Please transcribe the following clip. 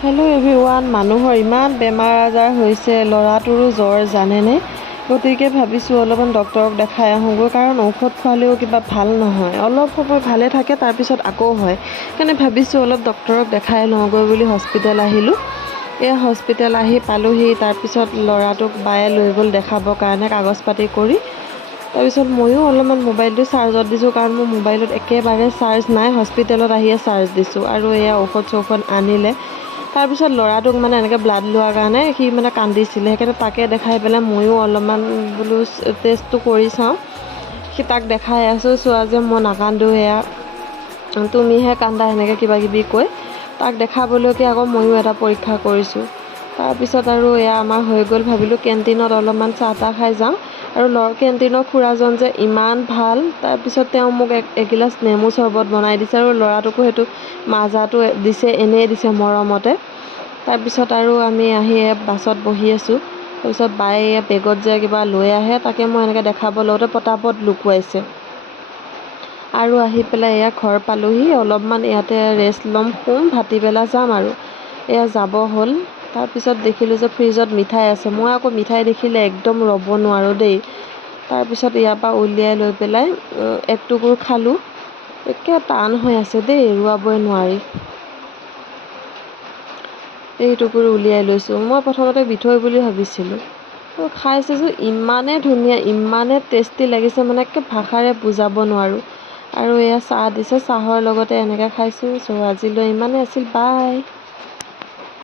Hello' everyone, মানুহৰ ইমান বেমাৰ আজাৰ হৈছে, ল'ৰাটোৰো জ্বৰ জানেনে। গতিকে ভাবিছোঁ অলপমান ডক্তৰক দেখাই আহোঁগৈ, কাৰণ ঔষধ খোৱালেও কিবা ভাল নহয়, অলপ সময় ভালে থাকে তাৰপিছত আকৌ হয়। সেইকাৰণে ভাবিছোঁ অলপ ডক্তৰক দেখাই লওঁগৈ বুলি হস্পিটেল আহিলোঁ। এয়া হস্পিটেল আহি পালোহি, তাৰপিছত ল'ৰাটোক বায়ে লৈ গ'ল দেখাবৰ কাৰণে কাগজ পাতি কৰি। তাৰপিছত ময়ো অলপমান মোবাইলটো চাৰ্জত দিছোঁ, কাৰণ মোৰ মোবাইলত একেবাৰে চাৰ্জ নাই। হস্পিটেলত আহিয়ে চাৰ্জ দিছোঁ আৰু এয়া ঔষধ চৌষধ আনিলে। তাৰপিছত ল'ৰাটোক মানে এনেকৈ ব্লাড লোৱাৰ কাৰণে সি মানে কান্দিছিলে, সেইকাৰণে তাকে দেখাই পেলাই ময়ো অলপমান বোলো টেষ্টটো কৰি চাওঁ। সি তাক দেখাই আছোঁ, চোৱা যে মই নাকান্দোঁ, সেয়া তুমিহে কান্দা, সেনেকৈ কিবা কিবি কৈ তাক দেখাবলৈকে আকৌ ময়ো এটা পৰীক্ষা কৰিছোঁ। তাৰপিছত আৰু এয়া আমাৰ হৈ গ'ল। ভাবিলোঁ কেণ্টিনত অলপমান চাহ তাহ খাই যাওঁ। আৰু কেণ্টিনৰ খুৰাজন যে ইমান ভাল, তাৰপিছত তেওঁ মোক এগিলাচ নেমু চৰ্বত বনাই দিছে আৰু ল'ৰাটোকো সেইটো মাজাটো দিছে, এনেই দিছে মৰমতে। তাৰপিছত আৰু আমি আহি বাছত বহি আছোঁ। তাৰপিছত বায়ে বেগত যে কিবা লৈ আহে, তাকে মই এনেকৈ দেখাব লওঁতে পটাপট লুকুৱাইছে। আৰু আহি পেলাই এয়া ঘৰ পালোহি, অলপমান ইয়াতে ৰেষ্ট ল'ম, শুম, ভাটিবেলা যাম আৰু এয়া যাব হ'ল। তাৰপিছত দেখিলোঁ যে ফ্ৰিজত মিঠাই আছে। মই আকৌ মিঠাই দেখিলে একদম ৰ'ব নোৱাৰোঁ দেই। তাৰপিছত ইয়াৰ পৰা উলিয়াই লৈ পেলাই এক টুকুৰ খালোঁ। একে টান হৈ আছে দেই, এৰুৱাবই নোৱাৰি। এই টুকুৰ উলিয়াই লৈছোঁ। মই প্ৰথমতে মিঠৈ বুলি ভাবিছিলোঁ, খাই চাইছোঁ ইমানেই ধুনীয়া, ইমানেই টেষ্টি লাগিছে, মানে একে ভাষাৰে বুজাব নোৱাৰোঁ। আৰু এয়া চাহ দিছে, চাহৰ লগতে এনেকৈ খাইছোঁ। চ' আজিলৈ ইমানেই আছিল, বাই।